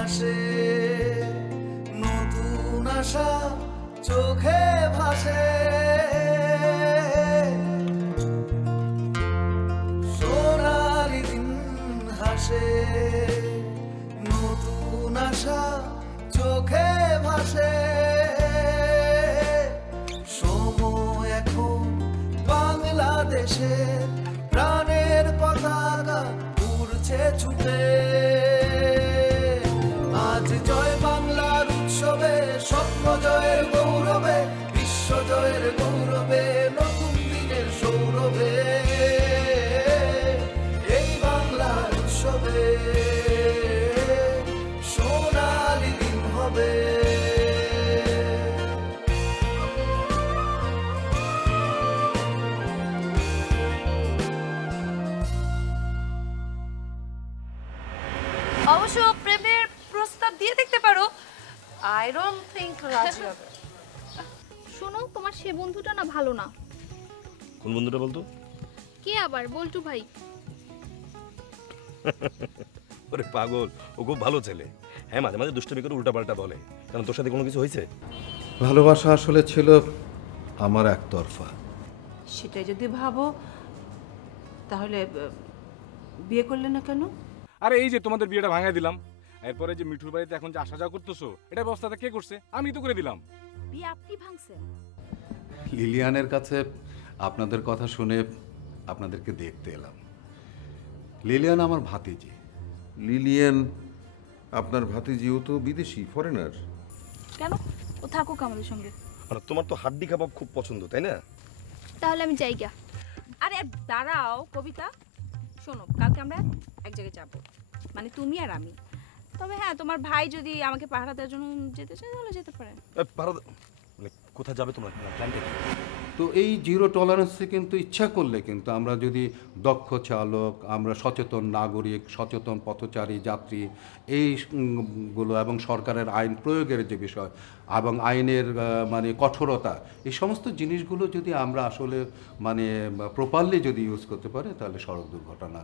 হাসে, নতুন আশা চোখে ভাসে, সোনালি দিন হাসে, নতুন আশা চোখে ভাসে। সময় এখন বাংলাদেশের প্রাণের পতাকা উড়ছে ছুটে। আজ জয় বাংলার উৎসবে, স্বপ্ন জয়ের গৌরবে, বিশ্ব জয়ের গৌরবে, নতুন দিনের সৌরভে, এই বাংলার উৎসবে সোনালি দিন হবে। অবশ্য প্রেমের প্রস্তাব দিয়ে দেখতে পারো। আই ডোন্ট থিংক রাজি হবে। শোনো, তোমার সে বন্ধুটা না ভালো না। কোন বন্ধুটা বলতো? কে আবার? বল্টু ভাই। ওরে পাগল, ও খুব ভালো ছেলে। হ্যাঁ, মাঝে মাঝে দুষ্টমি করে উল্টাপাল্টা বলে। কারণ তোর সাথে কোনো কিছু হয়েছে? ভালোবাসা আসলে ছিল আমার একতরফা। সেটাই যদি ভাবো তাহলে বিয়ে করলে না কেন? আরে এই যে তোমাদের বিয়েটা ভাঙাই দিলাম, এরপরে যে মিঠুর বাড়িতে এখন যে আসা যাওয়া করতেছো, এটা ব্যবস্থাটা কে করছে? আমি তো করে দিলাম। বিয়ে আপনি ভাঙছেন? লিলিয়ানের কাছে আপনাদের কথা শুনে আপনাদেরকে দেখতে এলাম। লিলিয়ান আমার ভাতিজি। লিলিয়ান আপনার ভাতিজি? ও তো বিদেশি, ফরেনার। কেন? ও থাকুক আমাদের সঙ্গে। মানে তোমার তো হাড্ডি কাবাব খুব পছন্দ, তাই না? তাহলে আমি যাই গা। আরে দাঁড়াও কবিতা, শোনো, কালকে আমরা এক জায়গায় যাব, মানে তুমি আর আমি। তবে হ্যাঁ, তোমার ভাই যদি আমাকে পাহারা দেওয়ার জন্য যেতে চায় তাহলে যেতে পারে। মানে কোথায় যাবে তোমরা? প্ল্যানটা কি? তো এই জিরো টলারেন্সে কিন্তু ইচ্ছা করলে কিন্তু আমরা যদি দক্ষ চালক, আমরা সচেতন নাগরিক, সচেতন পথচারী যাত্রী, এইগুলো এবং সরকারের আইন প্রয়োগের যে বিষয় এবং আইনের মানে কঠোরতা, এই সমস্ত জিনিসগুলো যদি আমরা আসলে মানে প্রপারলি যদি ইউজ করতে পারি তাহলে সড়ক দুর্ঘটনা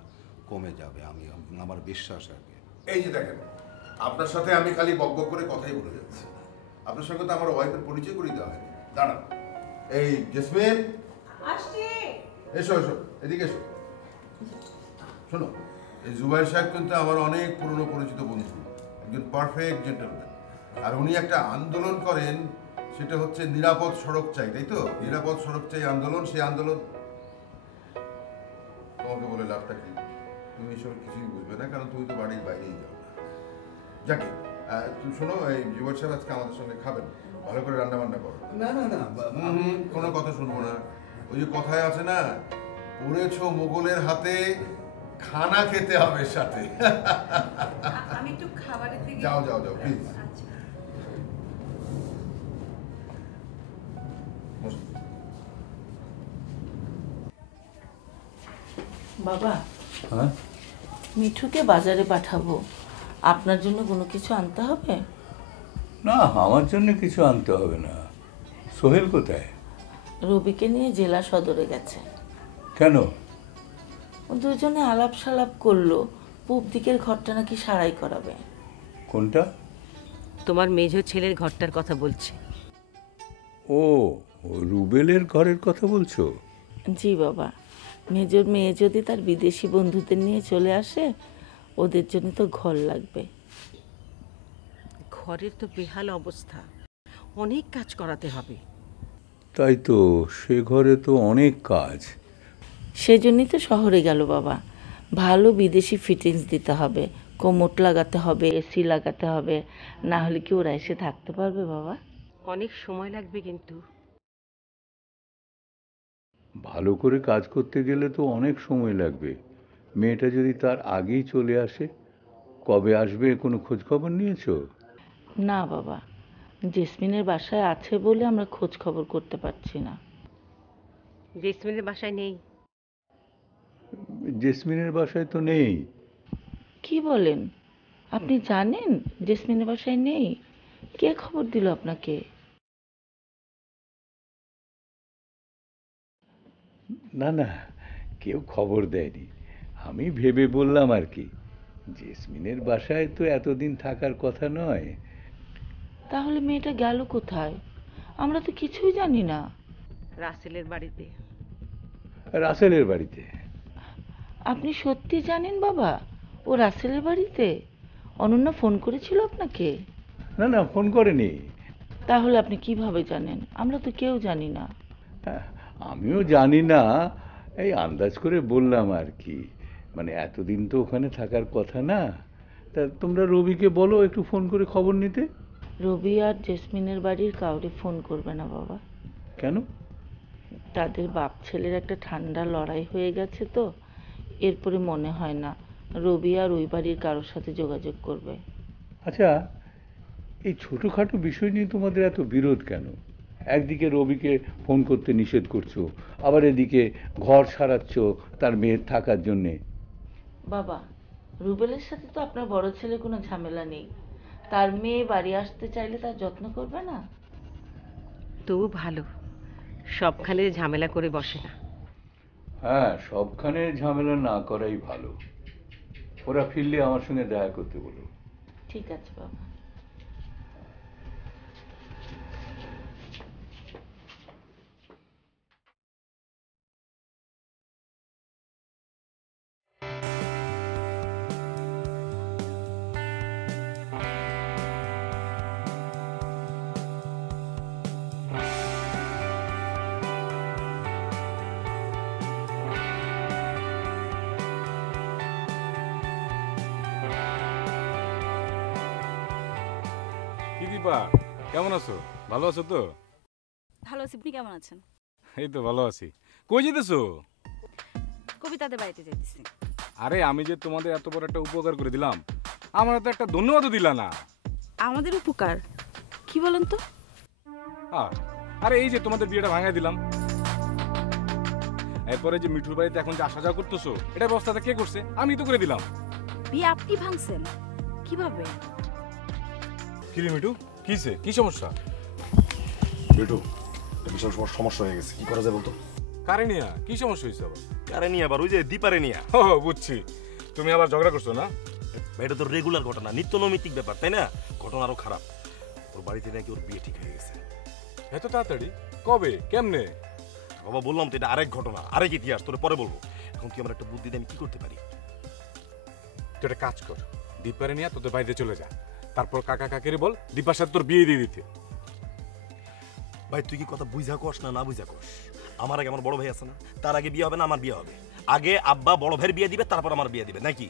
কমে যাবে। আমার বিশ্বাস আর কি। এই যে দেখেন, আপনার সাথে আমি খালি বকবক করে কথাই বলে যাচ্ছি। আপনার সঙ্গে তো আমার ওয়াইফের পরিচয় করে দেওয়া হয়নি। দাঁড়ান, এই জেসমিন, আসছি। এসো এসো, এদিকে এসো। শোনো, এই জুবাইর সাহেব কিন্তু আমার অনেক পুরনো পরিচিত বন্ধু, একজন পারফেক্ট জেন্টলম্যান। আর উনি একটা আন্দোলন করেন, সেটা হচ্ছে নিরাপদ সড়ক চাই, তাই তো? নিরাপদ সড়ক চাই আন্দোলন। সেই আন্দোলন তোমাকে বলে লাভটা কি? তুমি এসব কিছুই বুঝবে না, কারণ তুমি তো বাড়ির বাইরেই যাও না। যাকে তুমি শোনো, এই জুবাইর সাহেব আজকে আমাদের সঙ্গে খাবেন, ভালো করে রান্না বান্না করো। না না না, আমি কোনো কথা শুনবো না। ওই যে কথায় আছে না, পড়েছো মোগলের হাতে, খানা খেতে হবে সাথে। আমি একটু খাবারের দিকে যাও যাও যাও প্লিজ। বাবা, হ্যাঁ, মিঠুকে বাজারে পাঠাবো, আপনার জন্য কোনো কিছু আনতে হবে? না, আমার জন্য কিছু আনতে হবে না। সোহেল কোথায়? রবিকে নিয়ে জেলা সদরে গেছে। কেন? ও দুজনে আলাপ সালাপ করলো, পূব দিকের ঘরটা নাকি সারাই করাবে। কোনটা? তোমার মেজ ছেলের ঘরটার কথা বলছে। ও, রুবেলের ঘরের কথা বলছো? জি বাবা, মেজর মেয়ে যদি তার বিদেশি বন্ধুদের নিয়ে চলে আসে, ওদের জন্য তো ঘর লাগবে। ঘরের তো বেহাল অবস্থা, অনেক কাজ করাতে হবে। তাই তো, সে ঘরে তো অনেক কাজ। সেজন্যই তো শহরে গেল বাবা। ভালো বিদেশি ফিটিংস দিতে হবে, কোমোট লাগাতে হবে, এসি লাগাতে হবে, না হলে কি ওরা এসে থাকতে পারবে বাবা? অনেক সময় লাগবে কিন্তু। ভালো করে কাজ করতে গেলে তো অনেক সময় লাগবে। মেয়েটা যদি তার আগেই চলে আসে, কবে আসবে কোনো খোঁজ খবর নিয়েছো? না বাবা, জেসমিনের বাসায় আছে বলে আমরা খোঁজ খবর করতে পারছি না। জেসমিনের বাসায় নেই? জেসমিনের বাসায় তো নেই। কি বলেন? আপনি জানেন জেসমিনের বাসায় নেই? কে খবর দিল আপনাকে? না না, কেউ খবর দেয়নি, আমি ভেবে বললাম আর কি। জেসমিনের বাসায় তো এতদিন থাকার কথা নয়। তাহলে মেয়েটা গেল কোথায়? আমরা তো কিছুই জানি না। রাসেলের বাড়িতে। রাসেলের বাড়িতে? আপনি সত্যি জানেন বাবা ও রাসেলের বাড়িতে? অনন্যা ফোন করেছিল আপনাকে? না না, ফোন করেনি। তাহলে আপনি কিভাবে জানেন? আমরা তো কেউ জানি না। আমিও জানি না, এই আন্দাজ করে বললাম আর কি। মানে এতদিন তো ওখানে থাকার কথা না। তা তোমরা রবিকে বলো একটু ফোন করে খবর নিতে। রবি আর জেসমিনের বাড়ির কাউকে ফোন করবে না বাবা। কেন? তাদের বাপ ছেলের একটা ঠান্ডা লড়াই হয়ে গেছে তো, এরপরে মনে হয় না রবি আর ওই বাড়ির কারোর সাথে যোগাযোগ করবে। আচ্ছা, এই ছোটোখাটো বিষয় নিয়ে তোমাদের এত বিরোধ কেন? একদিকে রবিকে ফোন করতে নিষেধ করছো, আবার এদিকে ঘর সারাচ্ছ তার মেয়ের থাকার জন্যে। বাবা, রুবেলের সাথে তো আপনার বড় ছেলে কোনো ঝামেলা নেই। তার মেয়ে বাড়ি আসতে চাইলে তার যত্ন করবে না? তবু ভালো, সবখানে ঝামেলা করে বসে না। হ্যাঁ, সবখানে ঝামেলা না করাই ভালো। ওরা ফিরলে আমার সঙ্গে দেখা করতে বলো। ঠিক আছে বাবা। কি দীপা, কেমন আছো? ভালো আছো তো? ভালো আছি, আপনি কেমন আছেন? এই তো ভালো আছি। কই যেতেছো? কবিতাদের বাড়িতে যাইতেছি। আরে আমি যে তোমাদের এত বড় একটা উপকার করে দিলাম, আমার তো একটা ধন্যবাদও দিলা না। আমাদের উপকার কি বলেন তো? আরে এই যে তোমাদের বিয়েটা ভাঙাই দিলাম, এরপরে যে মিঠুর বাড়িতে এখন যে আসা যাওয়া করতেছো, এটা ব্যবস্থাটা কে করছে? আমি তো করে দিলাম। বিয়ে আপনি ভাঙছেন কিভাবে? কি রে মিঠু, কিসে কি সমস্যা? মিঠু, বিশাল সমস্যা হয়ে গেছে, কি করা যায় বলতো? কারে নিয়া কি সমস্যা হয়েছে আবার? কারে নিয়ে আবার? ওই যে দীপারে নিয়ে। ও বুঝছি, তুমি আবার ঝগড়া করছো না? এটা তো রেগুলার ঘটনা, নিত্য নৈমিত্তিক ব্যাপার, তাই না? ঘটনা আরো খারাপ। ওর বাড়িতে নাকি ওর বিয়ে ঠিক হয়ে গেছে। এত তাড়াতাড়ি? কবে, কেমনে? বাবা বললাম তো, এটা আরেক ঘটনা, আরেক ইতিহাস, তোরে পরে বলবো। এখন তুই আমার একটা বুদ্ধি দে, আমি কি করতে পারি? তুই একটা কাজ কর, দীপারে নিয়ে তোদের বাড়িতে চলে যা, তারপর কাকা কাকিরে বল দীপার সাথে তোর বিয়ে দিয়ে দিতে। ভাই তুই কি কথা বুঝা কস না বুঝা কস? আমার আগে আমার বড় ভাই আছে না, তার আগে বিয়ে হবে না আমার বিয়ে হবে? আগে আব্বা বড় ভাইয়ের বিয়ে দিবে, তারপর আমার বিয়ে দিবে নাকি?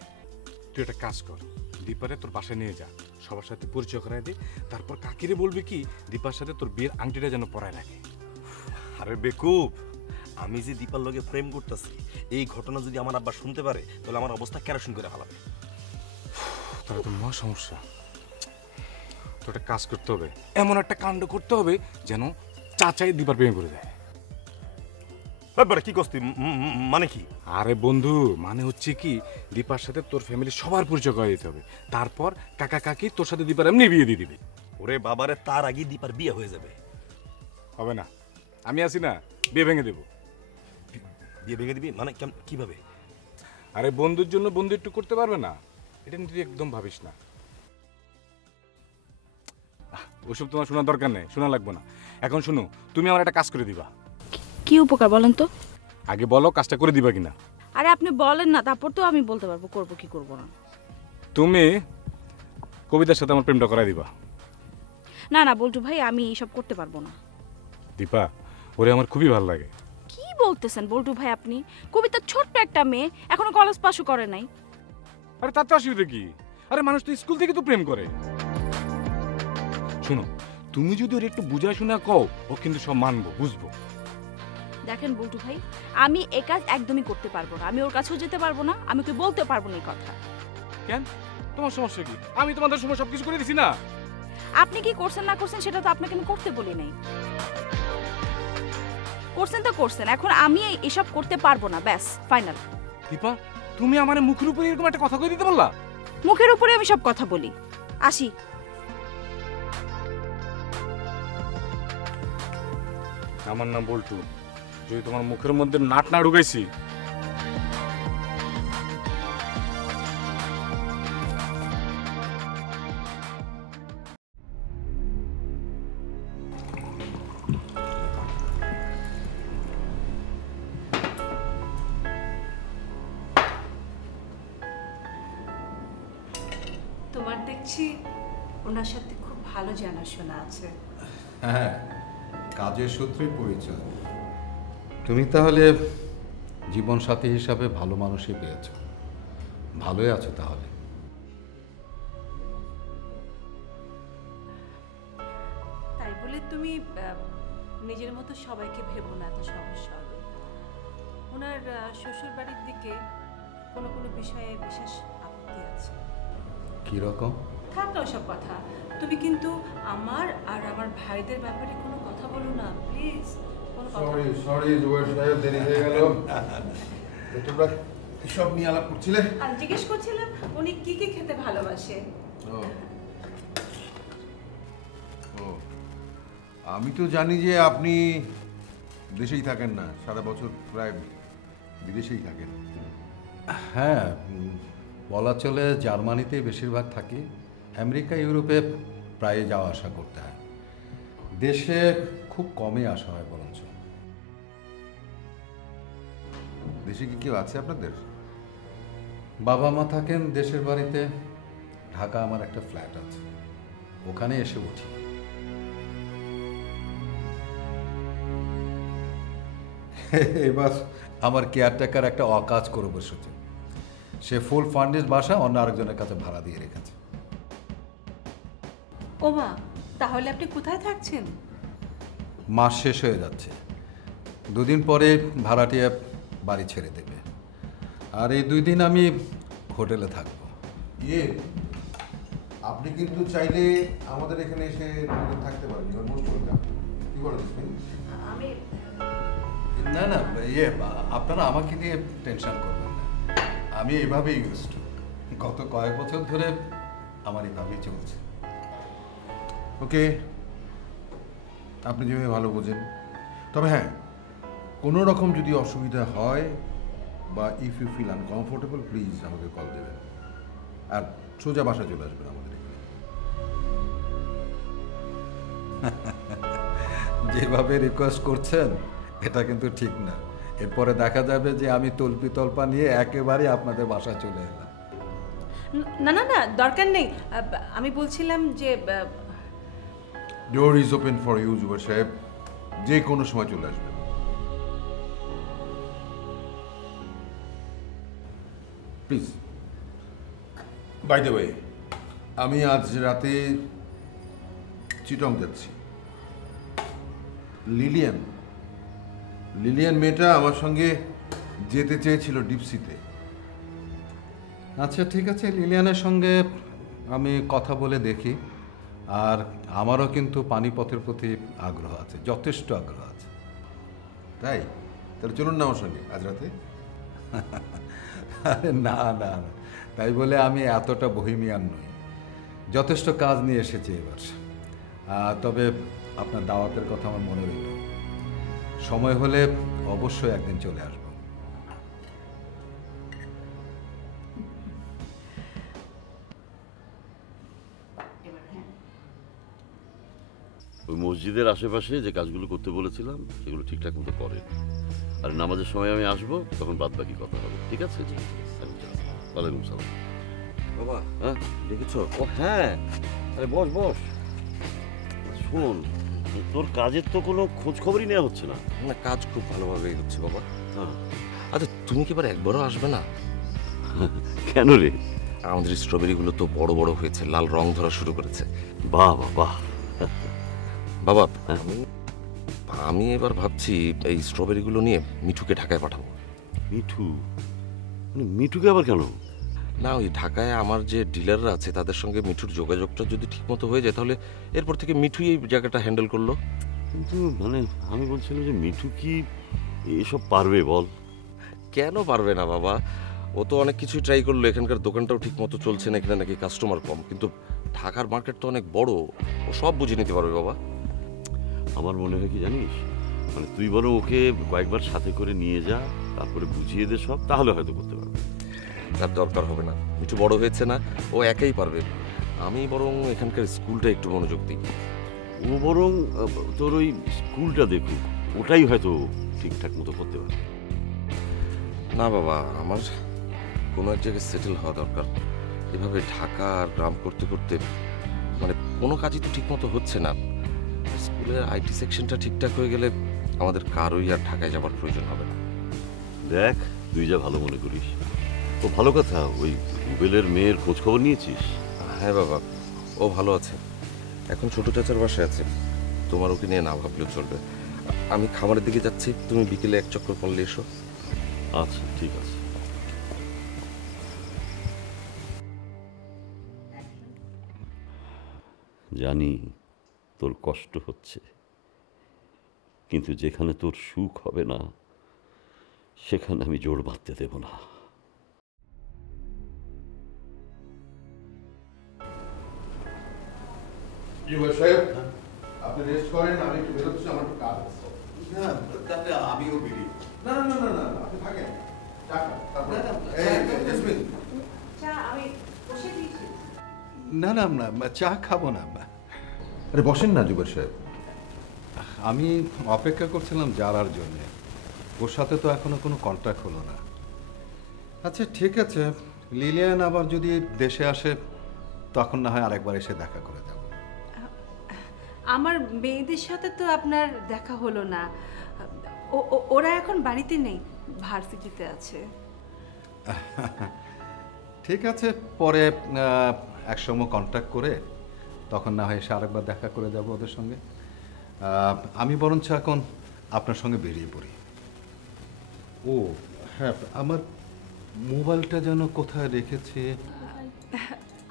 তুই একটা কাজ কর, দীপারে তোর বাসায় নিয়ে যা, সবার সাথে পরিচয় করাই দে, তারপর কাকিরে বলবি কি দীপার সাথে তোর বিয়ের আংটিটা যেন পরায় রাখে। আরে বেকুব, আমি যে দীপার লগে প্রেম করতেছি, এই ঘটনা যদি আমার আব্বা শুনতে পারে তাহলে আমার অবস্থা কেরোসিন করে ফেলাবে। তাহলে তো মহা সমস্যা। তো একটা কাজ করতে হবে, এমন একটা কাণ্ড করতে হবে যেন চাচাই দীপার প্রেমে পড়ে যায়। কি কস্তি মানে কি? আরে বন্ধু, মানে হচ্ছে কি দীপার সাথে তোর ফ্যামিলি সবার পরিচয় করে দিতে হবে, তারপর কাকা কাকি তোর সাথে দীপার এমনি বিয়ে দিয়ে দিবে। ওরে বাবারে, তার আগে দীপার বিয়ে হয়ে যাবে। হবে না, আমি আছি না, বিয়ে ভেঙে দেবো। বিয়ে ভেঙে দিবি মানে কিভাবে? আরে বন্ধুর জন্য বন্ধু একটু করতে পারবে না, এটা নিয়ে তুই একদম ভাবিস না। ওসব তোমার শোনার দরকার নেই, শোনা লাগবে না। এখন শুনো, তুমি আমার একটা কাজ করে দিবা। কি উপকার বলেন তো? আগে বলো কাজটা করে দিবা কিনা। আরে আপনি বলেন না, তারপর তো আমি বলতে পারবো করবো কি করবো না। তুমি কবিতার সাথে আমার প্রেমটা করাই দিবা। না না বল্টু ভাই, আমি এইসব করতে পারবো না। দীপা, ওরে আমার খুবই ভালো লাগে। কি বলতেছেন বল্টু ভাই আপনি? কবিতা ছোট্ট একটা মেয়ে, এখনো কলেজ পাশও করে নাই। আরে তার তো অসুবিধা কি? আরে মানুষ তো স্কুল থেকে তো প্রেম করে। শোনো, তুমি যদি ওর একটু বুঝা শোনা কও, ও কিন্তু সব মানবো, বুঝবো। দেখেন বল্টু ভাই, আমি এই কাজ একদমই করতে পারবো না। আমি ওর কাছেও যেতে পারবো না, আমি ওকে বলতে পারবো না এই কথা। কেন? তোমার সমস্যা কি? আমি তোমাদের সময় সবকিছু করে দিছি না? আপনি কি করছেন না করছেন সেটা তো আপনাকে আমি করতে বলি নাই। করছেন তো করছেন, এখন আমি এসব করতে পারবো না, ব্যাস ফাইনাল। দীপা, তুমি আমার মুখের উপরে এরকম একটা কথা কই দিতে পারলা? মুখের উপরে আমি সব কথা বলি। আসি। আমার নাম বল্টু, যদি তোমার মুখের মধ্যে নাট না ঢুকাইছি দেখছি ওনার সাথে খুব ভালো জানাশোনা আছে। হ্যাঁ, কাজের সূত্রেই পরিচয়। তুমি তাহলে জীবনসাথী হিসাবে ভালো মানুষই পেয়েছো, ভালোই আছো তাহলে। তাই বলে তুমি নিজের মতো সবাইকে ভেবো না এত সহজ সরল। ওনার শ্বশুর বাড়ির দিকে কোনো কোনো বিষয়ে বিশেষ আপত্তি আছে। কি রকম? থাক না ওসব কথা। তুমি কিন্তু আমার আর আমার ভাইদের ব্যাপারে কোনো কথা বলো না প্লিজ। কোনো কথা সরি জুবাইর সাহেব, দেরি হয়ে গেল। তোমরা সব নিয়ে আলাপ করছিলে? আর জিজ্ঞেস করছিলাম উনি কি কি খেতে ভালোবাসে। আমি তো জানি যে আপনি দেশেই থাকেন না, সারা বছর প্রায় বিদেশেই থাকেন। হ্যাঁ, বলা চলে জার্মানিতেই বেশিরভাগ থাকি। আমেরিকা ইউরোপে প্রায় যাওয়া আসা করতে হয়, দেশে খুব কমই আসা হয় বরঞ্চ। দেশে কি কেউ আছে আপনাদের? বাবা মা থাকেন দেশের বাড়িতে, ঢাকা আমার একটা ফ্ল্যাট আছে, ওখানে এসে উঠি। এবার আমার কেয়ারটেকার একটা অকাজ করে বসেছে, সে ফুল ফার্নিশ বাসা অন্য আরেকজনের কাছে ভাড়া দিয়ে রেখেছে। ওমা, তাহলে আপনি কোথায় থাকছেন? মাস শেষ হয়ে যাচ্ছে, দুদিন পরে ভাড়াটিয়া বাড়ি ছেড়ে দেবে, আর এই 2 দিন আমি হোটেলে থাকবো। আপনি কিন্তু চাইলে আমাদের এখানে এসে থাকতে পারেন, কি বলেন? আমি না না, আপনারা আমাকে নিয়ে টেনশন করবেন না, আমি এইভাবেই ইউজড। গত কয়েক বছর ধরে আমার এইভাবেই চলছে। ওকে, আপনি যেভাবে ভালো বোঝেন। তবে হ্যাঁ, কোনো রকম যদি অসুবিধা হয় বা if you feel uncomfortable, please আমাকে কল দেবেন, আর সোজা বাসা চলে আসবেন আমাদের এখানে। যেভাবে রিকোয়েস্ট করছেন এটা কিন্তু ঠিক না, এরপরে দেখা যাবে যে আমি তল্পি তল্পা নিয়ে একেবারে আপনাদের বাসায় চলে এলাম। না না না, দরকার নেই। আমি বলছিলাম যে door is open for you Zubair সাহেব, যে কোনো সময় চলে আসবেন। প্লিজ। বাই দ্য ওয়ে, আমি আজ রাতে চিটং যাচ্ছি। লিলিয়ান মেয়েটা আমার সঙ্গে যেতে চেয়েছিল ডিপসিতে। আচ্ছা ঠিক আছে, লিলিয়ানের সঙ্গে আমি কথা বলে দেখি। আর আমারও কিন্তু পানিপথের প্রতি আগ্রহ আছে, যথেষ্ট আগ্রহ আছে। তাই? তাহলে চলুন না আমার সঙ্গে আজ রাতে। আরে না না, তাই বলে আমি এতটা বহিমিয়ান নই, যথেষ্ট কাজ নিয়ে এসেছি এবার। তবে আপনার দাওয়াতের কথা আমার মনে রইল, সময় হলে অবশ্যই একদিন চলে আসব। ওই মসজিদের আশেপাশে যে কাজগুলো করতে বলেছিলাম সেগুলো ঠিকঠাক মতো করেন, আর নামাজের সময় আমি আসবো, তখন বাদ বাকি কথা হবে। ঠিক আছে? ওয়ালাইকুম সালাম। বাবা, হ্যাঁ দেখেছো? ও হ্যাঁ, আরে বস বস। শোন, তোর কাজের তো কোনো খোঁজ খবরই নেওয়া হচ্ছে না। না, কাজ খুব ভালোভাবে হচ্ছে বাবা। হ্যাঁ। আচ্ছা, তুমি কি এবার একবারও আসবে না? কেন রে? আমাদের স্ট্রবেরিগুলো তো বড় বড় হয়েছে, লাল রং ধরা শুরু করেছে। বাহ বাহ। বাবা, আমি এবার ভাবছি এই স্ট্রবেরিগুলো নিয়ে মিঠুকে ঢাকায় পাঠাবো। মিঠুকে আবার কেন? না, ওই ঢাকায় আমার যে ডিলাররা আছে তাদের সঙ্গে মিঠুর যোগাযোগটা যদি ঠিকমতো হয়ে যায়, তাহলে এরপর থেকে মিঠুই এই জায়গাটা হ্যান্ডেল করলো। কিন্তু মানে আমি বলছিলাম যে মিঠু কি এসব পারবে বল? কেন পারবে না বাবা, ও তো অনেক কিছুই ট্রাই করলো। এখানকার দোকানটাও ঠিক মতো চলছে না, এখানে নাকি কাস্টমার কম, কিন্তু ঢাকার মার্কেট তো অনেক বড়, ও সব বুঝে নিতে পারবে বাবা। আমার মনে হয় কি জানিস, মানে তুই বরং ওকে কয়েকবার সাথে করে নিয়ে যা, তারপরে বুঝিয়ে দে সব, তাহলে হয়তো করতে পারবে। তার দরকার হবে না, মিঠু বড় হয়েছে না, ও একাই পারবে। আমি বরং এখানকার স্কুলটা একটু মনোযোগ দিই। ও বরং তোর ওই স্কুলটা দেখুক, ওটাই হয়তো ঠিকঠাক মতো করতে পারবে। না বাবা, আমার কোনো এক জায়গায় সেটেল হওয়া দরকার। এভাবে ঢাকা আর গ্রাম করতে করতে মানে কোনো কাজই তো ঠিকমতো হচ্ছে না। স্কুলের আইটি সেকশনটা ঠিকঠাক হয়ে গেলে আমাদের কারোই আর ঢাকায় যাবার প্রয়োজন হবে না। দেখ তুই যা ভালো মনে করিস। ও ভালো কথা, ওই রুবেলের মেয়ের খোঁজ খবর নিয়েছিস? হ্যাঁ বাবা, ও ভালো আছে, এখন ছোট চাচার বাসায় আছে। তোমার ওকে নিয়ে না ভাবলেও চলবে। আমি খামারের দিকে যাচ্ছি, তুমি বিকেলে এক চক্কর করলে এসো। আচ্ছা ঠিক আছে। জানি তোর কষ্ট হচ্ছে, কিন্তু যেখানে তোর সুখ হবে না সেখানে আমি জোর বাঁধতে দেব না। সাহেব, আপনি রেস্ট করেন, আমি একটু বেরোচ্ছি, আমার একটু কাজ আছে। না তাতে আমিও বেরিয়ে। না না না না না, আপনি থাকেন। না না না, চা খাবো না। আরে বসেন না জুবের সাহেব। আমি অপেক্ষা করছিলাম জারার জন্য, ওর সাথে তো এখনো কোনো কন্ট্যাক্ট হলো না। আচ্ছা ঠিক আছে, লিলিয়ান আবার যদি দেশে আসে তখন না হয় আরেকবার এসে দেখা করে যাব। আমার মেয়েদের সাথে তো আপনার দেখা হলো না, ওরা এখন বাড়িতে নেই, ভার্সিটিতে আছে। ঠিক আছে, পরে একসময় কন্ট্যাক্ট করে তখন না হয় এসে আরেকবার দেখা করে যাব ওদের সঙ্গে। আমি বরঞ্চ এখন আপনার সঙ্গে বেরিয়ে পড়ি। ও হ্যাঁ, আমার মোবাইলটা যেন কোথায় রেখেছি।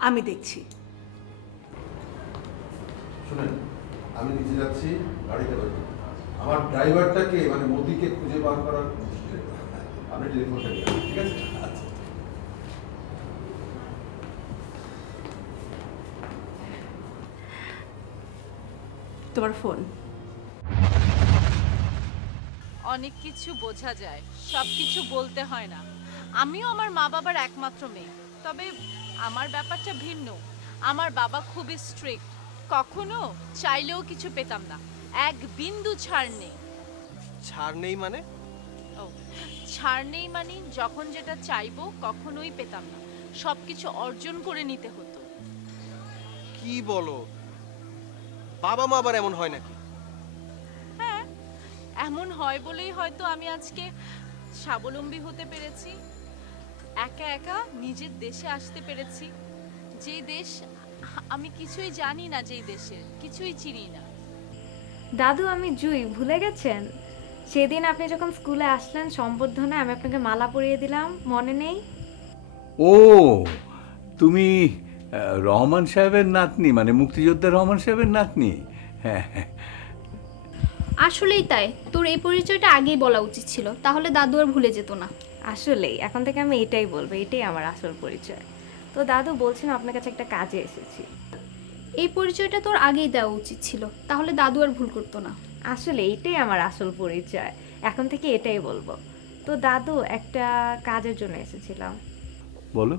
আমি দেখছি। শুনেন, আমি নিচে যাচ্ছি, গাড়িতে বসে আমার ড্রাইভারটাকে মানে মোদিকে খুঁজে বার করার মুশকিল। আপনি টেলিফোনটা নিয়ে আসুন, ঠিক আছে? আচ্ছা। তোমার ফোন। অনেক কিছু বোঝা যায়, সব কিছু বলতে হয় না। আমিও আমার মা বাবার একমাত্র মেয়ে, তবে আমার ব্যাপারটা ভিন্ন। আমার বাবা খুবই স্ট্রিক্ট, কখনো চাইলেও কিছু পেতাম না, এক বিন্দু ছাড় নেই। ছাড় নেই মানে? ও, ছাড় নেই মানে যখন যেটা চাইবো কখনোই পেতাম না, সব কিছু অর্জন করে নিতে হতো। কি বলো, বাবা মা আবার এমন হয় নাকি? হ্যাঁ, এমন হয় বলেই হয়তো আমি আজকে স্বাবলম্বী হতে পেরেছি, একা একা নিজের দেশে আসতে পেরেছি, যে দেশ আমি কিছুই জানি না, যেই দেশের কিছুই চিনি না। দাদু, আমি জুই, ভুলে গেছেন? সেদিন আপনি যখন স্কুলে আসলেন সম্বর্ধনায় আমি আপনাকে মালা পরিয়ে দিলাম, মনে নেই? ও, তুমি রহমান সাহেবের নাতনি, মানে মুক্তিযোদ্ধা রহমান সাহেবের নাতনি? হ্যাঁ হ্যাঁ, আসলেই তাই, তোর এই পরিচয়টা আগেই বলা উচিত ছিল, তাহলে দাদু আর ভুলে যেত না। আসলেই এখন থেকে আমি এটাই বলবো, এটাই আমার আসল পরিচয়। তো দাদু, বলছিলাম আপনার কাছে একটা কাজে এসেছি। এই পরিচয়টা তোর আগেই দেওয়া উচিত ছিল, তাহলে দাদু আর ভুল করতো না। আসলে এটাই আমার আসল পরিচয়, এখন থেকে এটাই বলবো। তো দাদু, একটা কাজের জন্য এসেছিলাম। বলো।